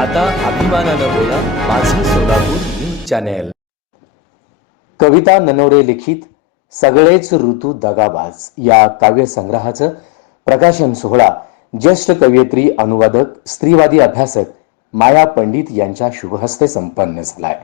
आता अभिमानानं बोला माझं सोलापूर न्यूज चॅनेल. कविता ननवरे लिखित सगळेच ऋतू दगाबाज या काव्यसंग्रहाचं प्रकाशन सोहळा ज्येष्ठ कवयित्री, अनुवादक, स्त्रीवादी अभ्यासक माया पंडित यांच्या शुभहस्ते संपन्न झालाय.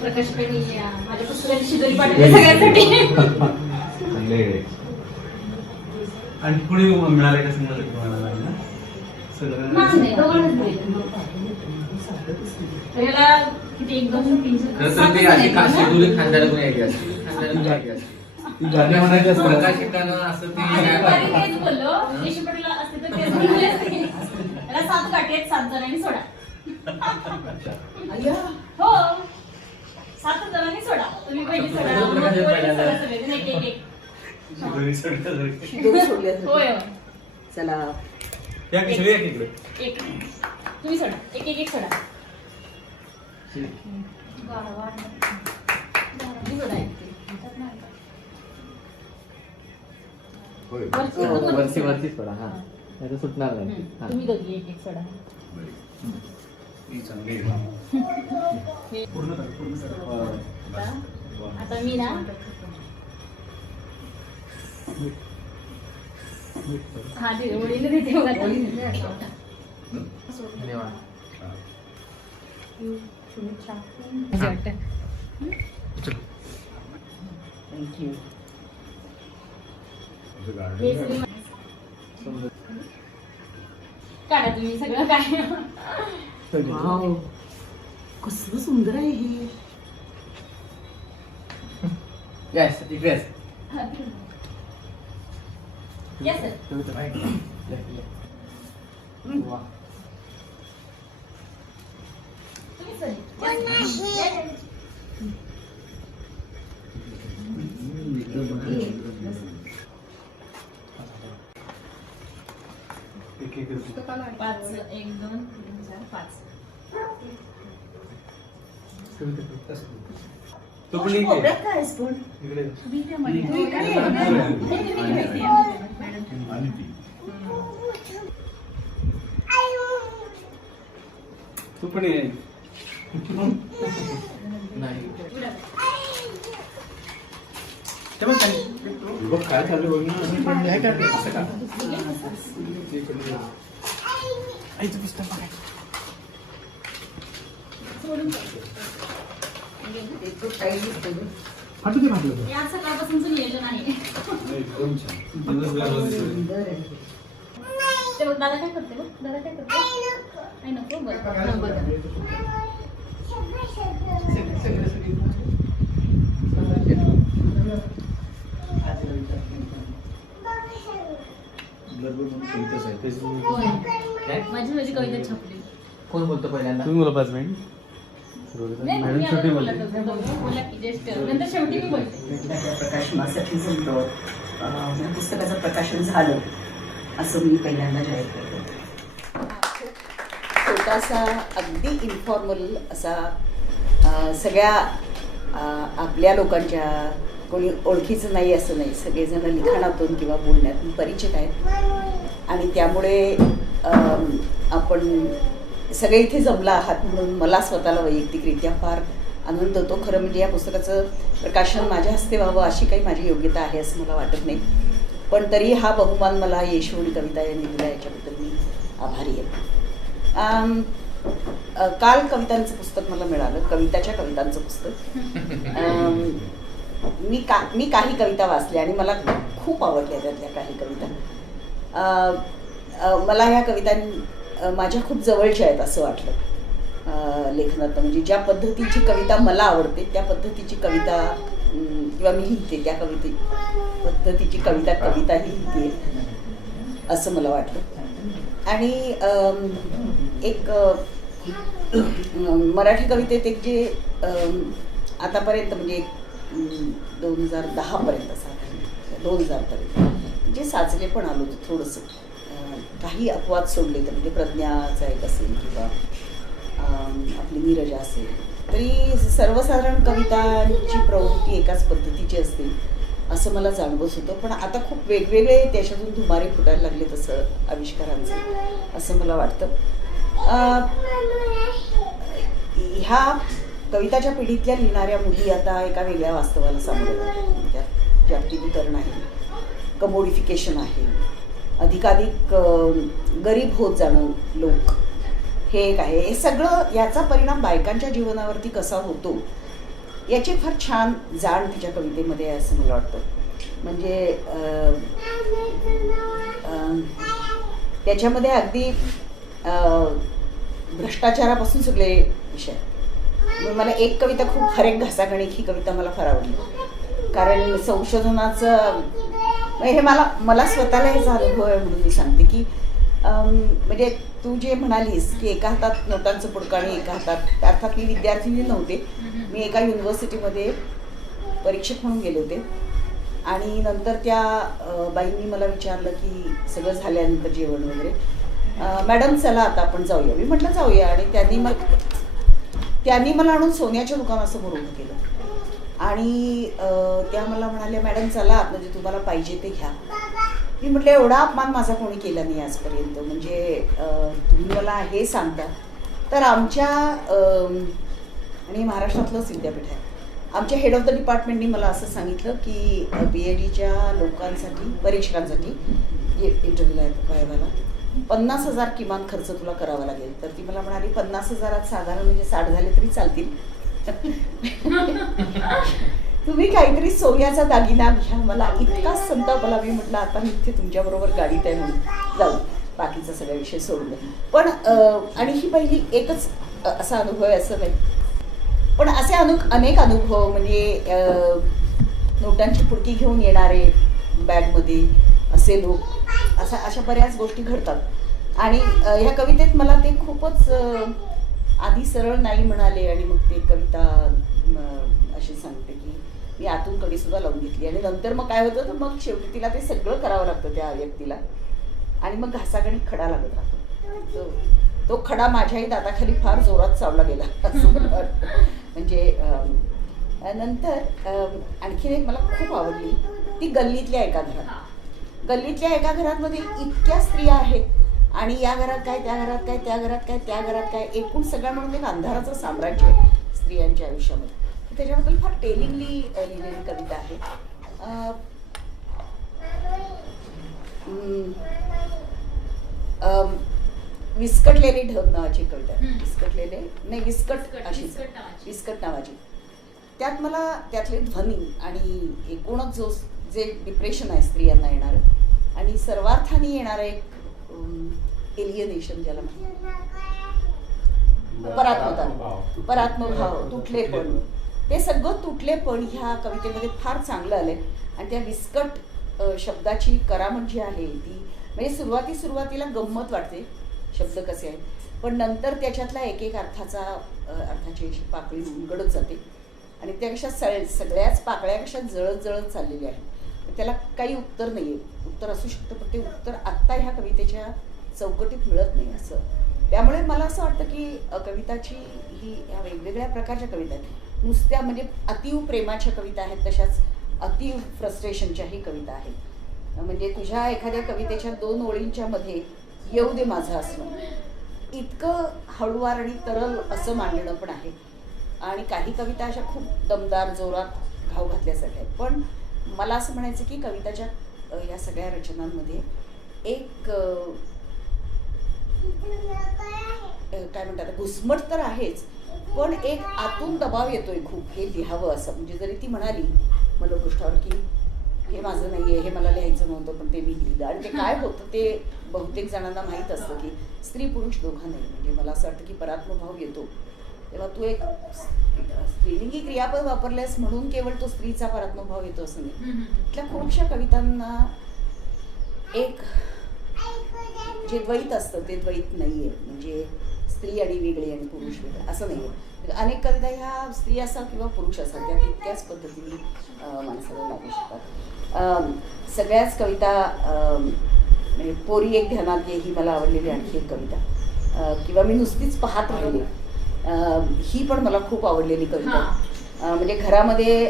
प्रकाश माझ्या पुस्तकाची शिदोरी पाठवली सगळ्यांसाठी. आणि पुढे मिळाले का समजा तुम्हाला सगळं त्याला किती 1 2 3 खरं ते अशी का शेड्यूल खानदाराकडून यायची असते. खानदाराकडून यायची असते. गाणे म्हणायचे असतात. प्रकाशिकानं असं ते तेच बोललो. देशी पटला असते तर तेच बोलले असते. त्याला 7 काठी आहेत, 7 जणांनी सोडा. हो 7 जणांनी सोडा. तुम्ही पहिली सोडा, मग पहिली सोडा, सगळेजण एक एक एक. होय होय. चला या की सगळे एक इकडे. एक तुम्ही सोडा, एक एक एक सोडा. तुम्ही सोडा एक. वरती वरती सोडा. हा नाही सुटणार नाही. हा. तुम्ही दोघी एक एक सोडा. आता मी ना हा ते वडील देते बघा आता. धन्यवाद. थँक्यू. काढा तुम्ही सगळं काय. वाव कसलं सुंदर आहे हे. Yes, yes. Yes, sir. वा. तुम्ही सर. Yes. एक एक 5 1 2 3 4 5. तो पण एक कोपऱ्यात काय आहेस पण? इकडे तू पण ये. नाही. ते बघ खाली. बघ काय चालू बघ ना. काय काय असं का? आईचं पुस्तक बघाय. तो टाईट दिसतोय गं. फाटू दे फाटलं. या सकाळपासूनचं नियोजन आहे. एकदम छान. दिवसभर सुंदर आहे. ते बघ, दादा काय करते बघ. दादा काय करते. नाही नको बरं. हा, बरं. होय. काय? माझी कविता छापली. कोण बोलतो पहिल्यांदा? तुम्ही बोला 5 मिनिट. नाही, मॅडम तुम्ही शेवटी आता बोलते. बोलत होता. बोला की ज्येष्ठ. नंतर शेवटी मी बोलते. प्रकाशनासाठी जमलो. पुस्तकाचं प्रकाशन झालं असं मी पहिल्यांदा जाहीर करतो. छोटासा अगदी इन्फॉर्मल असा सगळ्या आपल्या लोकांच्या कोणी ओळखीचं नाही असं नाही, सगळेजण लिखाणातून किंवा बोलण्यातून परिचित आहेत आणि त्यामुळे आपण सगळे इथे जमला आहात म्हणून मला स्वतःला वैयक्तिकरित्या फार आनंद होतो. खरं म्हणजे या पुस्तकाचं प्रकाशन माझ्या हस्ते व्हावं अशी काही माझी योग्यता आहे असं मला वाटत नाही, पण तरी हा बहुमान मला येशू आणि कविता यांनी दिला, याच्याबद्दल मी आभारी आहे. काल कवितांचं पुस्तक मला मिळालं, कवितांचं पुस्तक. मी काही कविता वाचल्या आणि मला खूप आवडल्या त्यातल्या काही कविता. मला ह्या कविता माझ्या खूप जवळच्या आहेत असं वाटलं लेखनात. म्हणजे ज्या पद्धतीची कविता मला आवडते त्या पद्धतीची कविता किंवा मी लिहिते त्या पद्धतीची कविताही लिहिते असं मला वाटलं. आणि एक मराठी कवितेत एक जे आतापर्यंत म्हणजे 2010 पर्यंत 2000 पर्यंत जे साचले पण आलो होतं थोडंसं, काही अपवाद सोडले तर म्हणजे प्रज्ञाचा एक असेल किंवा आपली नीरज असेल, तरी सर्वसाधारण कवितांची प्रवृत्ती एकाच पद्धतीची असते असं मला जाणवत होतं. पण आता खूप वेगवेगळे त्याच्यातून धुमारे फुटायला लागले तसं आविष्कारांचं, असं मला वाटतं. ह्या कविताच्या पिढीतल्या लिहिणाऱ्या मुली आता एका वेगळ्या वास्तवाला सामोऱ्या जातात. त्यात जागतिकीकरण आहे, कमोडिफिकेशन आहे, अधिकाधिक गरीब होत जाणं लोक, हे एक आहे. हे सगळं याचा परिणाम बायकांच्या जीवनावरती कसा होतो याची फार छान जाण तिच्या कवितेमध्ये आहे असं मला वाटतं. म्हणजे त्याच्यामध्ये अगदी भ्रष्टाचारापासून सगळे विषय. मला एक कविता खूप हरेक घासागणिक ही कविता मला फार आवडली, कारण संशोधनाचं हे मला स्वतःला ह्याचा अनुभव आहे म्हणून मी सांगते की म्हणजे तू जे म्हणालीस की एका हातात नोटांचं पुडकं आणि एका हातात, अर्थात मी विद्यार्थिनी नव्हते, मी एका युनिव्हर्सिटीमध्ये परीक्षक म्हणून गेले होते. आणि नंतर त्या बाईंनी मला विचारलं की सगळं झाल्यानंतर जेवण वगैरे, मॅडम चला आता आपण जाऊया. मी म्हटलं जाऊया. आणि त्यांनी मला आणून सोन्याच्या दुकानासमोर उभं केलं आणि त्या मला म्हणाल्या मॅडम चला म्हणजे तुम्हाला पाहिजे ते घ्या. मी म्हटलं एवढा अपमान माझा कोणी केला नाही आजपर्यंत, म्हणजे तुम्ही मला हे सांगता. तर आमच्या आणि महाराष्ट्रातलंच विद्यापीठ आहे, आमच्या हेड ऑफ द डिपार्टमेंटनी मला असं सांगितलं की BADच्या लोकांसाठी, परीक्षकांसाठी इंटरव्ह्यूला व्हायला 50,000 किमान खर्च तुला करावा लागेल. तर ती मला म्हणाली 50,000 साधारण म्हणजे 60 झाले तरी चालतील, तुम्ही काहीतरी सोन्याचा दागिना घ्या. मला इतका संताप आला. मी म्हटलं आता मी इथे तुमच्याबरोबर गाडीत आहे म्हणून जाऊ, बाकीचा सगळा विषय सोडून दे. पण आणि ही पहिली एकच असा अनुभव आहे असं नाही, पण असे अनेक अनुभव म्हणजे नोटांची पुडकी घेऊन येणारे बॅगमध्ये असे लोक, अशा बऱ्याच गोष्टी घडतात. आणि ह्या कवितेत मला ते खूपच आधी सरळ नाही म्हणाले आणि मग ते कविता अशी सांगते की मी आतून कडीसुद्धा लावून घेतली. आणि नंतर मग काय होतं, तर मग शेवटी तिला ते सगळं करावं लागतं त्या व्यक्तीला, आणि मग घासागणिक खडा लागत राहतो. तो खडा माझ्याही दाताखाली फार जोरात चावला गेला असं मला वाटतं. म्हणजे नंतर आणखीन एक मला खूप आवडली, ती गल्लीतल्या एका घरामध्ये इतक्या स्त्रिया आहेत आणि या घरात काय, त्या घरात काय, त्या घरात काय, त्या घरात काय, एकूण सगळं म्हणून एक अंधाराचं साम्राज्य आहे स्त्रियांच्या आयुष्यामध्ये. त्याच्याबद्दल फार टेलिंगली लिहिलेली कविता आहे. विस्कटलेले ढग नावाची कविता आहे. विस्कटलेले नाही, विस्कट नावाची. त्यात मला त्यातले ध्वनी आणि एकूणच जे डिप्रेशन आहे स्त्रियांना येणारं आणि सर्वार्थाने येणारं एक एलियनेशन ज्याला परात्मभाव, तुटलेपण, ते सगळं तुटलेपण ह्या कवितेमध्ये फार चांगलं आलंय. आणि त्या विस्कट शब्दाची करामत जी आहे ती म्हणजे सुरुवातीला गंमत वाटते शब्द कसे आहेत, पण नंतर त्याच्यातला एक अर्थाची अशी पाकळी उलगडत जाते आणि त्या कशा सगळ्याच पाकळ्या कशा जळत चाललेल्या आहेत. त्याला काही उत्तर नाही आहे, उत्तर असू शकतं पण ते उत्तर आत्ता ह्या कवितेच्या चौकटीत मिळत नाही असं. त्यामुळे मला असं वाटतं की कविताची ही ह्या वेगवेगळ्या प्रकारच्या कविता आहेत. नुसत्या म्हणजे अतीव प्रेमाच्या कविता आहेत, तशाच अतीव फ्रस्ट्रेशनच्याही कविता आहेत. म्हणजे तुझ्या एखाद्या कवितेच्या 2 ओळींच्या मध्ये येऊ दे माझं असणं, इतकं हळूवार आणि तरल असं मांडणं पण आहे. आणि काही कविता अशा खूप दमदार जोरात घाव घातल्यासारख्या आहेत. पण मला असं म्हणायचं की कविताच्या या सगळ्या रचनांमध्ये एक काय म्हणतात घुसमट तर आहेच, पण एक आतून दबाव येतोय खूप हे लिहावं असं. म्हणजे जरी ती म्हणाली मनोपृष्ठावर की हे माझं नाही आहे, हे मला लिहायचं नव्हतं पण ते मी लिहिलं, आणि ते काय होतं ते बहुतेक जणांना माहीत असतं की स्त्री पुरुष दोघांनाही. म्हणजे मला असं वाटतं की परात्मभाव येतो तेव्हा तू एक स्त्रीलिंगी क्रियापद वापरल्यास म्हणून केवळ तो स्त्रीचा परात्मभाव येतो असं नाही. इथल्या खूपशा कवितांना एक जे द्वैत असतं ते द्वैत नाही आहे. म्हणजे स्त्री आणि वेगळी आणि पुरुष वेगळे असं नाही आहे. अनेक कविता ह्या स्त्री असा किंवा पुरुष असा त्या तितक्याच पद्धतीने माणसाला लागू शकतात. सगळ्याच कविता म्हणजे पोरी एक ध्यानात ये ही मला आवडलेली आणखी एक कविता, किंवा मी नुसतीच पाहत राहिली, ही पण मला खूप आवडलेली कविता. म्हणजे घरामध्ये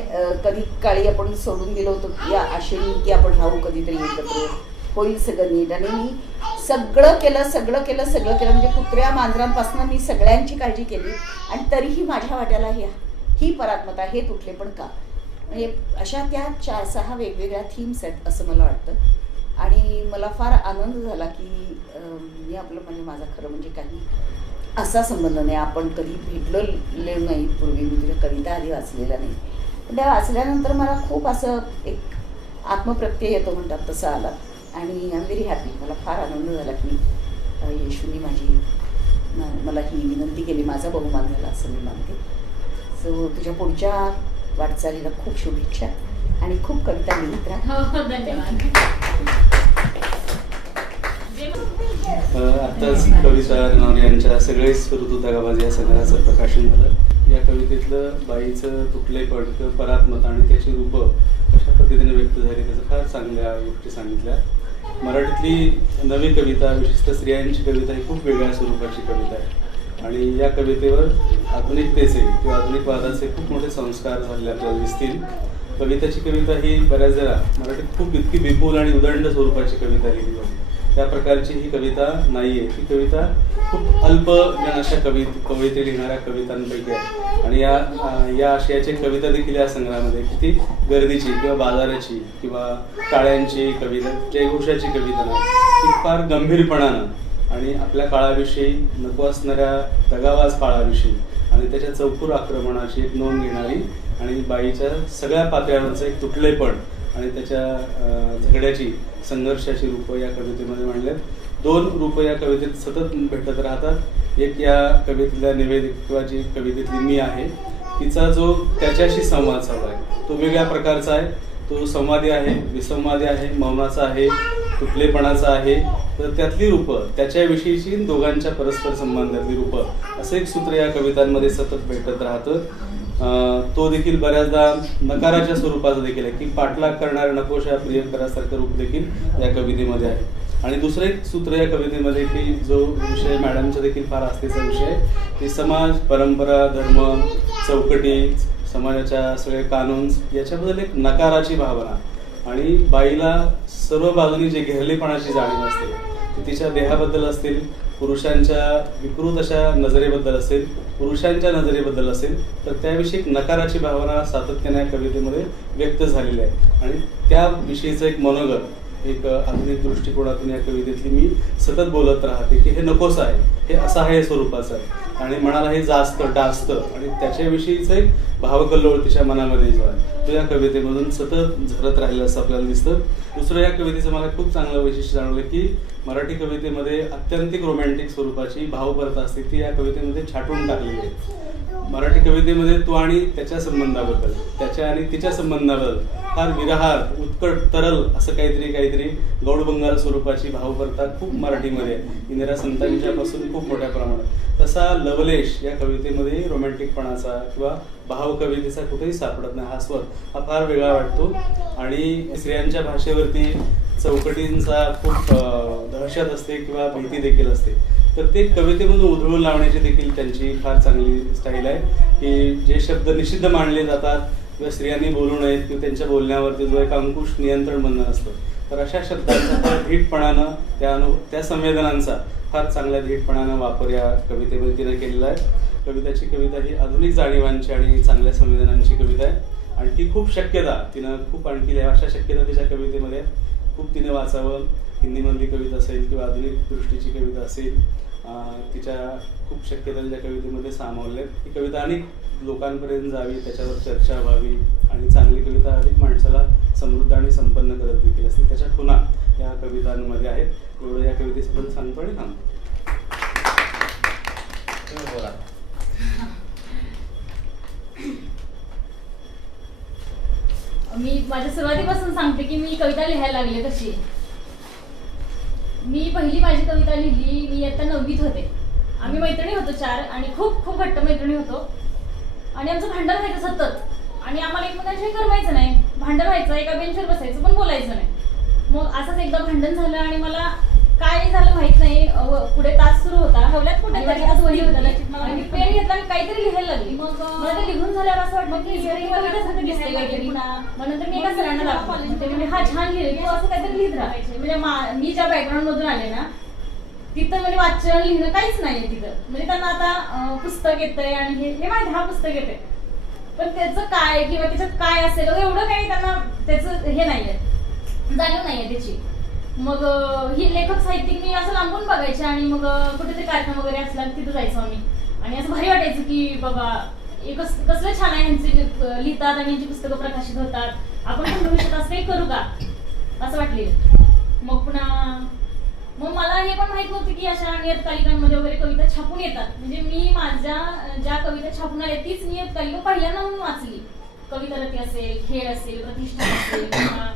कधी काळी आपण सोडून गेलो होतो या आशेने की आपण राहू कधीतरी एकत्र, होईल सगळं नीट. आणि मी सगळं केलं म्हणजे कुत्र्या मांजरांपासून मी सगळ्यांची काळजी केली आणि तरीही माझ्या वाट्याला ही परात्मता, हे तुटले पण का. म्हणजे अशा त्या 4-6 वेगवेगळ्या थीम्स आहेत असं मला वाटतं. आणि मला फार आनंद झाला की मी आपलं म्हणजे माझा खरं म्हणजे काही असा संबंध नाही, आपण कधी भेटलो नाही पूर्वी, मी तुझ्या कविता आधी वाचलेल्या नाही, पण त्या वाचल्यानंतर मला खूप असं एक आत्मप्रत्यय येतो म्हणतात तसं आला. आणि आय एम व्हेरी हॅपी. मला फार आनंद झाला की येशूनी मला ही विनंती केली, माझा बहुमान झाला असं मी मानते. सो तुझ्या पुढच्या वाटचालीला खूप शुभेच्छा आणि खूप कविता लिहित राहा. धन्यवाद. आत्ताच कविता नवरे यांच्या सगळेच ऋतू दगाबाज या संग्रहाचं प्रकाशन झालं. या कवितेतलं बाईचं तुटलेपण किंवा परात्मता आणि त्याची रूपं कशा पद्धतीने व्यक्त झाली त्याचं फार चांगल्या गोष्टी सांगितल्या. मराठीतली नवी कविता, विशेषतः स्त्रियांची कविता ही खूप वेगळ्या स्वरूपाची कविता आहे आणि या कवितेवर आधुनिकतेचे किंवा आधुनिकवादाचे खूप मोठे संस्कार झालेले आपल्याला दिसतील. कविताची कविता ही बऱ्याच वेळा मराठीत खूप इतकी विपुल आणि उदंड स्वरूपाची कविता लिहिली जाते, त्या प्रकारची ही कविता नाही आहे. ही कविता खूप अल्प अशा कविते लिहिणाऱ्या कवितांपैकी आहे आणि या आशयाची कविता देखील या संग्रहामध्ये किती गर्दीची किंवा बाजाराची किंवा टाळ्यांची कविता, जयघोषाची कविता नाही, ती फार गंभीरपणानं आणि आपल्या काळाविषयी, नको असणाऱ्या दगावाज काळाविषयी आणि त्याच्या चौफूर आक्रमणाची एक नोंद घेणारी आणि बाईच्या सगळ्या पातळ्यांवरचं एक तुटलेपण आणि त्याच्या झगड्याची, संघर्षाची रूपं या कवितेमध्ये मांडल्यात. 2 रूपं या कवितेत सतत भेटत राहतात. एक या कवितेतल्या निवेदित किंवा जी कवितेतली मी आहे तिचा जो त्याच्याशी संवाद साधला आहे तो वेगळ्या प्रकारचा आहे. तो संवादी आहे, विसंवादी आहे, मौनाचा आहे, तुटलेपणाचा आहे. तर त्यातली रूपं, त्याच्याविषयीची दोघांच्या परस्पर संबंधातली रूपं, असं एक सूत्र या कवितांमध्ये सतत भेटत राहतं. तो देखील बऱ्याचदा नकाराच्या स्वरूपाचा देखील आहे की पाठलाग करणाऱ्या नकोशा प्रियकरासारखं रूप देखील या कवितेमध्ये आहे. आणि दुसरं एक सूत्र या कवितेमध्ये की जो विषय मॅडमचा देखील फार आस्थेचा विषय आहे की समाज, परंपरा, धर्म, चौकटी, समाजाच्या सगळे कानून्स याच्याबद्दल एक नकाराची भावना आणि बाईला सर्व बाजूनी जे घेरलेपणाची जाणीव असते ती तिच्या देहाबद्दल असतील, पुरुषांच्या विकृत अशा नजरेबद्दल असेल, पुरुषांच्या नजरेबद्दल असेल, तर त्याविषयी एक नकाराची भावना सातत्याने या कवितेमध्ये व्यक्त झालेली आहे आणि त्याविषयीचं एक मनोगत, एक आधुनिक दृष्टिकोनातून या कवितेतली मी सतत बोलत राहते की हे नकोस आहे, हे असं आहे स्वरूपाचं आहे आणि मनाला हे जास्त आणि त्याच्याविषयीचं एक भावकल्लोळ तिच्या मनामध्ये जो आहे तो या कवितेमधून सतत झरत राहिलं असं आपल्याला दिसतं. दुसरं या कवितेचं मला खूप चांगलं वैशिष्ट्य जाणवलं की मराठी कवितेमध्ये अत्यंतिक रोमॅन्टिक स्वरूपाची भावपर्ता असते ती या कवितेमध्ये छाटून टाकलेली आहे. मराठी कवितेमध्ये तो आणि त्याच्या संबंधाबद्दल, त्याच्या आणि तिच्या संबंधाबद्दल फार विरहात, उत्कट, तरल असं काहीतरी गौडबंगाल स्वरूपाची भावपर्ता खूप मराठीमध्ये आहे. इंदिरा संतांच्यापासून खूप मोठ्या प्रमाणात. तसा लवलेश या कवितेमध्ये रोमॅन्टिकपणाचा किंवा भाव कवितेचा कुठेही सापडत नाही. हा स्वर हा फार वेगळा वाटतो आणि स्त्रियांच्या भाषेवरती चौकटींचा खूप दहशत असते किंवा भीती देखील असते. तर ते कवितेमधून उधळून लावण्याची देखील त्यांची फार चांगली स्टाईल आहे की जे शब्द निषिद्ध मानले जातात किंवा स्त्रियांनी बोलू नयेत किंवा त्यांच्या बोलण्यावरती जो एक अंकुश नियंत्रण बंधन असतं, तर अशा शब्दांचा फार धीटपणानं त्या संवेदनांचा फार चांगल्या धीटपणानं वापर या कवितेमध्ये तिने केलेला आहे. कविताची कविता ही आधुनिक जाणीवांची आणि चांगल्या संवेदनांची कविता आहे आणि ती खूप शक्यता तिनं खूप आणखी अशा शक्यता तिच्या कवितेमध्ये खूप तिने वाचावं. हिंदीमधली कविता असेल किंवा आधुनिक दृष्टीची कविता असेल, तिच्या खूप शक्यता तिच्या कवितेमध्ये सामावल्या आहेत. ही कविता अनेक लोकांपर्यंत जावी, त्याच्यावर चर्चा व्हावी आणि चांगली कविता अधिक माणसाला समृद्ध आणि संपन्न करत देखील असते. त्याच्या खुणा या कवितांमध्ये आहेत. एवढं या कवितेबद्दल सांगतो आणि थांबतो. बोला. मी माझ्या सुरुवातीपासून सांगते की मी कविता लिहायला लागले कशी. मी पहिली माझी कविता लिहिली मी आता 9वीत होते. आम्ही मैत्रिणी होतो 4 आणि खूप खूप घट्ट मैत्रिणी होतो आणि आमचं भांडण व्हायचं सतत आणि आम्हाला एकमेकांशी करमायचं नाही. भांडण व्हायचं, एका बेंचवर बसायचं पण बोलायचं नाही. मग असंच एकदा भांडण झालं आणि मला काय झालं माहित नाही. पुढे तास सुरू होता, हवल्यात कुठे तरी आज वही होता आणि मी पेन घेतला आणि काहीतरी लिहायला लागली. मग मला ते लिहून झाल्यावर असं वाटलं की हे कवितासारखं दिसतंय काहीतरी. मग नंतर मी एका सरांना दाखवलं, ते म्हणजे हा छान लिहिलं, तू असं काहीतरी लिहित राहायचे. म्हणजे मी ज्या बॅकग्राऊंड मधून आले ना तिथं म्हणजे वाचन लिहिणं काहीच नाहीये तिथं. म्हणजे त्यांना आता पुस्तक येतंय आणि हे माहिती हा पुस्तक येतंय, पण त्याचं काय किंवा त्याच्यात काय असेल एवढं काही त्यांना त्याचं हे नाहीये, जाणीव नाहीये त्याची. मग ही लेखक साहित्यिक मी असं लांबून बघायचे आणि मग कुठेतरी कार्यक्रम वगैरे असला तिथं जायचो आम्ही आणि असं भारी वाटायचं की बाबा कसलं छान आहे, यांचे लिहितात आणि यांची पुस्तकं प्रकाशित होतात, आपण पण भविष्यात असं काही करू का असं वाटले. मग पुन्हा मग मला हे पण माहित नव्हतं की अशा नियतकालिकांमध्ये वगैरे कविता छापून येतात. म्हणजे मी माझ्या ज्या कविता छापून आल्या तीच नियतकालिका पहिल्यांदा म्हणून वाचली. कविता रती असेल, खेळ असेल, प्रतिष्ठा असेल किंवा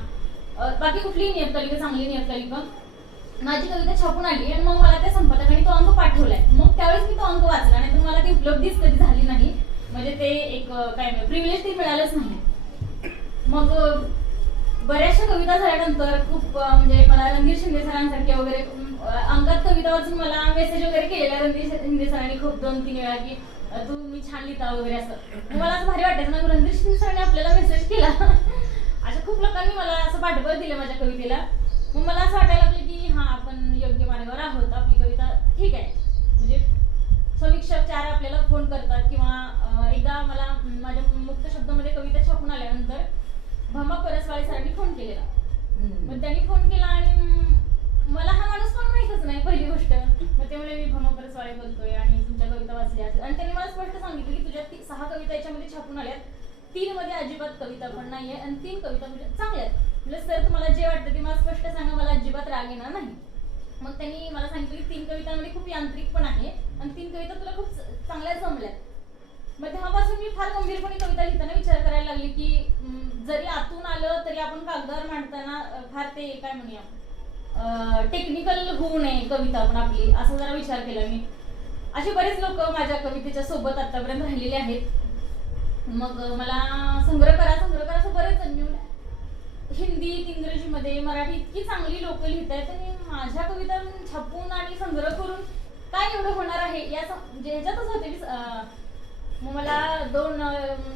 बाकी कुठलीही नियतकालिका, चांगली नियतकालिका माझी कविता छापून आली आणि मग मला त्या संपादकाने तो अंक पाठवलाय. मग त्यावेळेस मी तो अंक वाचला, नाही तर मला ती उपलब्धीच कधी झाली नाही. म्हणजे ते एक काय प्रिव्हिलेज ते मिळालंच नाही. मग बऱ्याचशा कविता झाल्यानंतर खूप म्हणजे मला रणधीर शिंदे सरांसारखे वगैरे अंकात कविता वाचून मला मेसेज वगैरे केलेला रणधीर शिंदे सरांनी खूप 2-3 वेळा की तू मी छान लिहिता वगैरे असं. मला असं भारी वाटायचं ना, रणधीर शिंदे सरांनी आपल्याला मेसेज केला. अशा खूप लोकांनी मला असं पाठबळ दिलं माझ्या कवितेला. मग मला असं वाटायला लागलं की हा आपण योग्य मार्गावर आहोत, आपली कविता ठीक आहे. म्हणजे समीक्षक 4 आपल्याला फोन करतात किंवा एकदा मला माझ्या मुक्त शब्दामध्ये कविता छापून आल्यानंतर भमा परसवाळे सरांनी फोन केलेला. मग त्यांनी फोन केला आणि मला हा माणूस पण माहितच नाही पहिली गोष्ट. मग ते म्हणजे मी भमा परसवाळे बोलतोय आणि तुमच्या कविता वाचल्या आणि त्यांनी मला स्पष्ट सांगितलं की तुझ्या 6 कविता याच्यामध्ये छापून आल्यात, 3 मध्ये अजिबात कविता पण नाहीये आणि 3 कविता म्हणजे चांगल्या आहेत. म्हणजे सर तुम्हाला जे वाटतं ते मला स्पष्ट सांगा, मला अजिबात राग येणार नाही. मग त्यांनी मला सांगितलं की 3 कवितांमध्ये खूप यांत्रिक पण आहे आणि 3 कविता तुला खूप चांगल्या जमल्यात. मग तेव्हापासून मी फार गंभीरपणे कविता लिहिताना विचार करायला लागले की जरी आतून आलं तरी आपण कागदावर मांडताना फार ते काय म्हणूया टेक्निकल होऊ नये कविता पण आपली, असं जरा विचार केला मी. असे बरेच लोक माझ्या कवितेच्या सोबत आतापर्यंत राहिलेले आहेत. मग मला संग्रह करा असं बरेच जण मिळून हिंदीत, इंग्रजीमध्ये, मराठी इतकी चांगली लोक लिहित आहेत आणि माझ्या कविता छापून आणि संग्रह करून काय एवढं होणार आहे या ह्याच्यातच होते. मग मला 2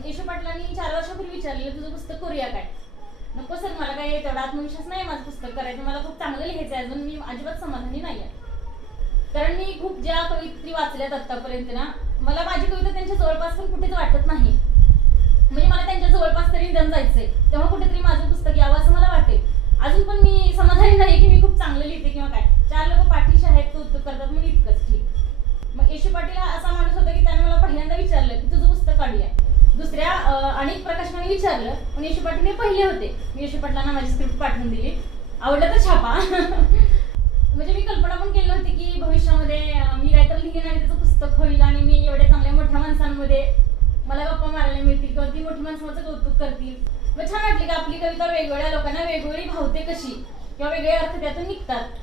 येशू पाटलांनी 4 वर्षापूर्वी विचारलेलं तुझं पुस्तक करूया काय. नको सर, मला काय तेवढा आत्मविश्वास नाही माझं पुस्तक करायचं, मला खूप चांगलं लिहायचं आहे, अजून मी अजिबात समाधानी नाही आहे. कारण मी खूप ज्या कवित्री वाचल्यात आतापर्यंत ना, मला माझी कविता त्यांच्या जवळपास पण कुठेच वाटत नाही. म्हणजे मला त्यांच्या जवळपास तरी निदान जायचंय, तेव्हा कुठेतरी माझं पुस्तक यावं असं मला वाटेल. अजून पण मी समाधानी नाही की मी खूप चांगलं लिहिते किंवा काय. 4 लोक पाठीशी आहेत, कौतुक करतात, म्हणून इतकंच ठीक. मग येशू पाटील असा माणूस होता की त्याने मला पहिल्यांदा विचारलं की तुझं पुस्तक काढूया. दुसऱ्या अनेक प्रकाशकांनी विचारलं, पण येशू पाटील हे पहिले होते. मी येशू पाटलांना माझी स्क्रिप्ट पाठवून दिली, आवडलं तर छापा. म्हणजे मी कल्पना पण केली होती की भविष्यामध्ये मी काहीतरी लिहिन आणि त्याचं पुस्तक होईल आणि मी एवढ्या चांगल्या मोठ्या माणसांमध्ये मला गप्पा मारायला मिळतील किंवा ती मोठी माणसं माझं कौतुक करतील. मग छान वाटली की आपली कविता वेगवेगळ्या लोकांना वेगवेगळी भावते कशी किंवा वेगळे अर्थ त्यातून निघतात.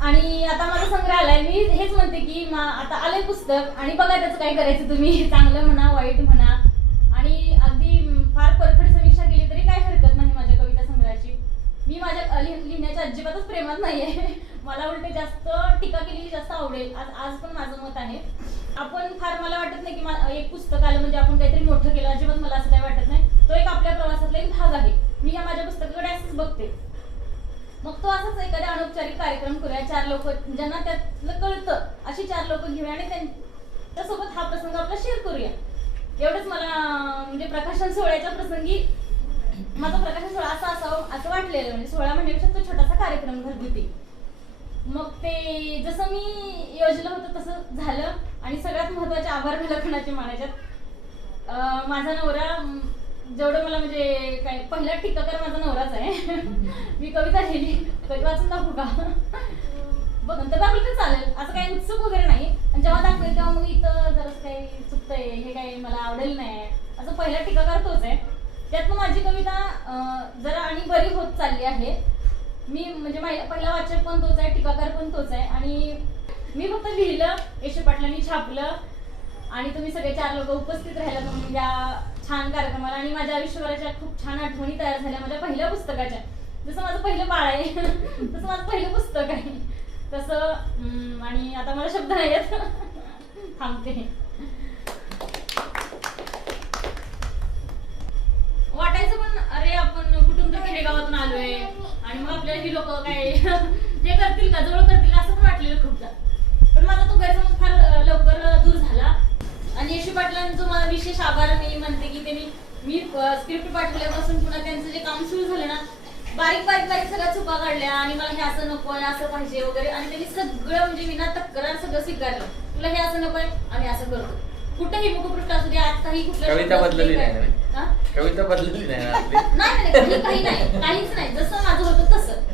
आणि आता माझा संग्रह आलाय, मी हेच म्हणते की आता आलंय पुस्तक आणि बघा त्याचं काय करायचं तुम्ही, चांगलं म्हणा वाईट म्हणा. आणि अगदी फार परखड समीक्षा केली तरी काय हरकत नाही माझ्या कविता संग्रहाची. मी माझ्या लिहिण्याच्या अजिबातच प्रेमात नाहीये. मला उलटे जास्त टीका केलेली जास्त आवडेल, आज पण माझं मत आहे. आपण फार मला वाटत नाही की एक पुस्तक आलं म्हणजे आपण काहीतरी मोठं केलं, अजिबात मला असं काही वाटत नाही. तो एक आपल्या प्रवासातला एक भाग आहे. मी ह्या माझ्या पुस्तकाकडे असंच बघते. मग तो असाच एखादा अनौपचारिक कार्यक्रम करूया, 4 लोक ज्यांना त्यातलं कळतं अशी 4 लोक घेऊया आणि त्यांच्यासोबत हा प्रसंग आपला शेअर करूया. एवढंच मला म्हणजे प्रकाशन सोहळ्याच्या प्रसंगी माझा प्रकाशन सोहळा असा असावं असं वाटलेलं. म्हणजे सोहळा म्हणण्यापेक्षा तो छोटासा कार्यक्रम घरगुती. मग ते जसं मी योजलं होतं तसं झालं. आणि सगळ्यात महत्त्वाचे आभार मला कोणाचे मानायच्यात, माझा नवरा जेवढं मला म्हणजे काय पहिला टीकाकार माझा नवराच आहे. मी कविता लिहिली, कविता वाचून दाखवू का बघ नंतर दाखवलं तर चालेल, असं काही उत्सुक वगैरे नाही. आणि जेव्हा दाखवेल तेव्हा मग इथं जराच काही चुकतंय, हे काही मला आवडेल नाही असं पहिला टीकाकार तोच आहे. त्यातनं माझी कविता जरा आणि बरी होत चालली आहे. मी म्हणजे पहिला वाचक पण तोच आहे, टीकाकार पण तोच आहे. आणि मी फक्त लिहिलं, येशू पाटलांनी छापलं आणि तुम्ही सगळे 4 लोक उपस्थित राहिला म्हणून या छान कार्यक्रमाला आणि माझ्या आयुष्यभराच्या खूप छान आठवणी तयार झाल्या माझ्या पहिल्या पुस्तकाच्या. जसं माझं पहिलं बाळ आहे तसं माझं पहिलं पुस्तक आहे तसं. आणि आता मला शब्द नाही येत थांबते. वाटायचं पण अरे आपण कुठून तर खेडेगावातून आलोय आणि मग आपल्याला ही लोक काय हे करतील का, जवळ करतील का, असं पण वाटलेलं खूपदा. पण माझा तो गैरसमज फार लवकर दूर झाला. आणि यशू पाटलांचा जो मला विशेष आभार मी म्हणते की त्यांनी मी स्क्रिप्ट पाठवल्यापासून पुन्हा त्यांचं जे काम सुरू झालं ना, बारीक बारीक बारीक सगळ्या चुका काढल्या आणि मला हे असं नको आहे असं पाहिजे वगैरे, आणि त्यांनी सगळं म्हणजे विना तक्रार सगळं स्वीकारलं. तुला हे असं नको आहे आम्ही असं करतो. कुठेही मुखपृष्ठ असू दे, आज काही कुठल्या कविता बदलली नाही ना? हा? कविता बदलली नाही ना आपली? नाही काही नाही, काहीच नाही, जसं माझं होतं तसं.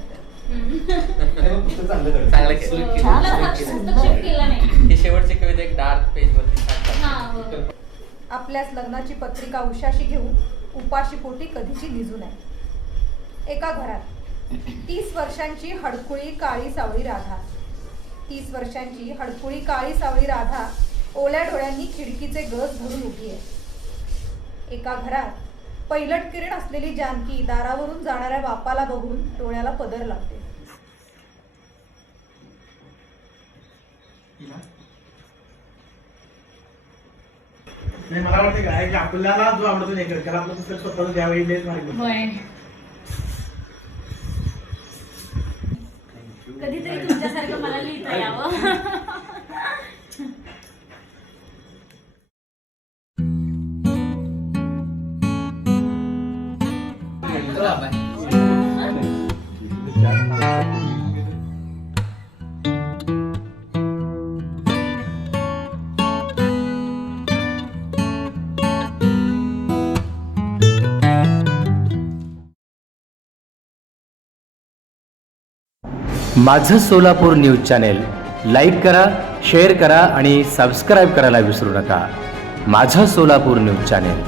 चांगलं केलं. मला हस्तक्षेप केला नाही. ही शेवटची कविता एक डार्क पेज वरती छान हा, हो. आपल्याच लग्नाची पत्रिका उशाशी घेऊन उपाशी पोटी कधीची निजू नये. एका घरात 30 वर्षांची हडकुळी काळी सावळी राधा 30 वर्षांची हडकुळी काळी सावळी राधा ओल्या डोळ्यांनी खिडकीचे गज धरून उभी आहे. एका घरात पैलट किरण असलेली जानकी दारावरून जाणाऱ्या बापाला बघून डोळ्याला पदर लावते. नाही, मला वाटतं काय की आपल्याला जो आवडतो नाही त्याला आपलं पुस्तक स्वतःच द्यावं लयच भारी गोष्ट. होय. कधीतरी तुमच्यासारखं मला लिहिता यावं. चला, बाय. माझं सोलापूर न्यूज चॅनेल लाईक करा, शेअर करा आणि सबस्क्राईब करायला विसरू नका. माझं सोलापूर न्यूज चॅनेल.